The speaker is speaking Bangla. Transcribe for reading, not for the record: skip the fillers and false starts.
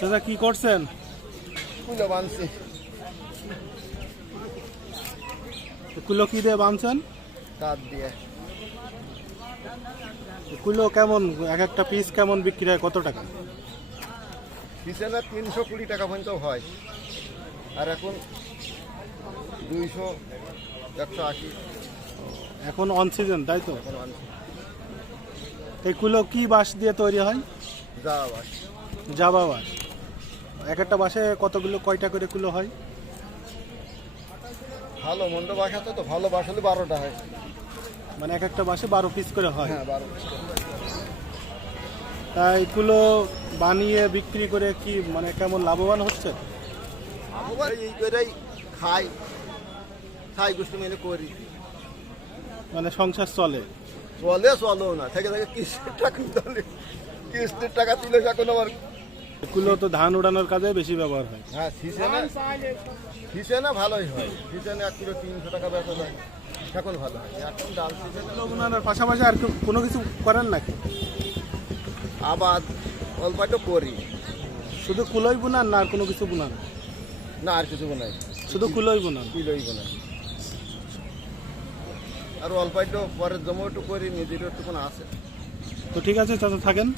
চাচা কি করছেন? কুলো বানছি। কুলো কি দিয়ে বাঁধছেন? কাঠ দিয়ে। কুলো কেমন, এক একটা পিস কেমন বিক্রি হয়, কত টাকা? পিছনে 320 টাকা পর্যন্ত হয়, আর এখন 200, 180 এখন অন সিজন, তাই তো? এখন আনছি। এই কুলো কি বাঁশ দিয়ে তৈরি হয়? যা বাস জাবা বাঁশ। এক একটা বাঁশে কতগুলো, কয়টা করে কুলো হয়? ভালো মন্দ বাসা তো ভালো বাস হলে 12টা হয়। মানে এক একটা বাঁশে 12 পিস করে হয়। হ্যাঁ 12। তাই কুলো বানিয়ে বিক্রি করে কি মানে কেমন লাভবান হচ্ছে? আবার এই করেই খাই, খাই গোষ্ঠী মেনে করি, মানে সংসার চলে? চলেও না, থেকে থেকে কিস্তির টাকা তুলে, কিস্তির টাকা তুলে এখন আবার। কুলো তো ধান উড়ানোর কাজে বেশি ব্যবহার হয়। হ্যাঁ সিজনে ভালোই হয়, সিজনে 1 কিলো 300 টাকা বেচা যায়, এখন ভালো হয়। এখন ডাল সিজনে কুলো বুনানোর পাশাপাশি আর কোনো কিছু করেন নাকি? আবাদ অল্প একটু করি। শুধু কুলোই বুনান না আর কোনো কিছু বুনান? না আর কিছু নাই, শুধু কুলোই বুনান? কিলোই বোনাই। আর অল্প একটু পরের জমা একটু করি, নিজেরও একটু কোনো আছে। তো ঠিক আছে চাচা, থাকেন।